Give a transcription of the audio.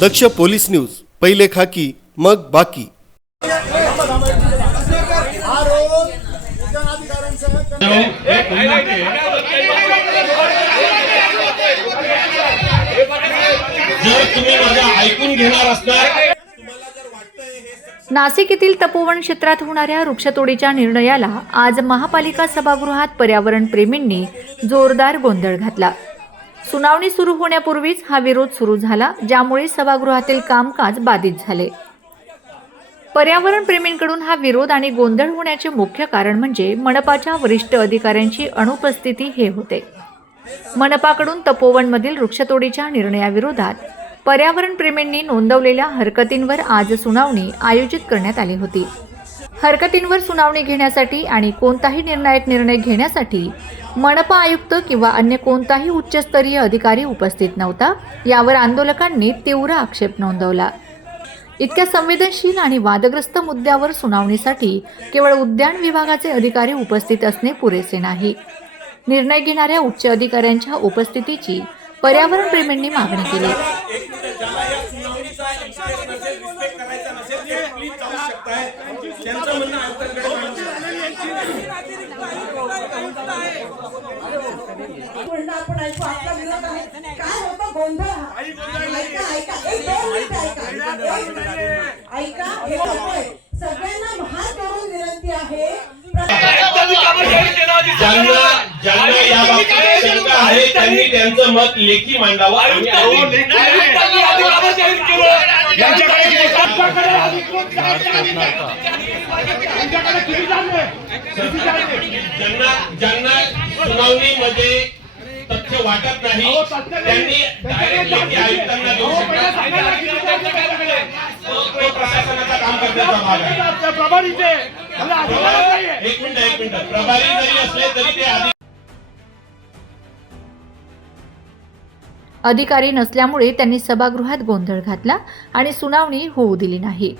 दक्ष police news पहिले खाकी मग बाकी. जर तुम्ही ऐकून घेणार असणार नाशिक येथील तपोवन क्षेत्रात होणाऱ्या वृक्षतोडीच्या निर्णयाला आज महापालिका सभागृहात पर्यावरण प्रेमींनी जोरदार गोंधळ घातला. सुनावणी सुरू होण्यापूर्वीच हा विरोध सुरू झाला ज्यामुळे सभागृहातील कामकाज बाधित झाले. पर्यावरण प्रेमींकडून हा विरोध आणि गोंधळ होण्याचे मुख्य कारण म्हणजे मनपाच्या वरिष्ठ अधिकाऱ्यांची अनुपस्थिती हे होते. मनपाकडून तपोवनमधील वृक्षतोडीच्या निर्णयाविरोधात पर्यावरण प्रेमींनी नोंदवलेल्या हरकतींवर आज सुनावणी आयोजित करण्यात आली होती. हरकतींवर सुनावणी घेण्यासाठी आणि कोणताही निर्णायक निर्णय घेण्यासाठी मनपा आयुक्त किंवा अन्य कोणताही उच्चस्तरीय अधिकारी उपस्थित नव्हता. यावर आंदोलकांनी तीव्र आक्षेप नोंदवला. इतक्या संवेदनशील आणि वादग्रस्त मुद्द्यावर सुनावणीसाठी केवळ उद्यान विभागाचे अधिकारी उपस्थित असणे पुरेसे नाही. निर्णय घेणाऱ्या उच्च अधिकाऱ्यांच्या उपस्थितीची पर्यावरण प्रेमींनी मागणी केली. म्हणणं आपण ऐकू आपला विरोध आहे. काय होतं गोंधळ हा? ऐका ऐका एक दोन मिनिटं ऐका. दोन मिनिटं. ऐका हे होतंय. सगळ्यांना हात जोडून विनंती आहे. ज्यांना ज्यांना या बाबतीत शंका आहे त्यांनी त्यांचं मत लेखी मांडावं. आणि ज्यांना ज्यांना सुनावणीमध्ये वाटत नाही. त्यांनी डायरेक्ट लेखी आयुक्तांना देऊ शकतात तो प्रशासनाचं काम करण्याचा भाग आहे. प्रभारीचे. मला अधिकार नाहीये. एक मिनिट एक मिनिट. प्रभारी जरी असले तरी ते आधी अधिकारी नसल्यामुळे त्यांनी सभागृहात गोंधळ घातला आणि सुनावणी होऊ दिली नाही.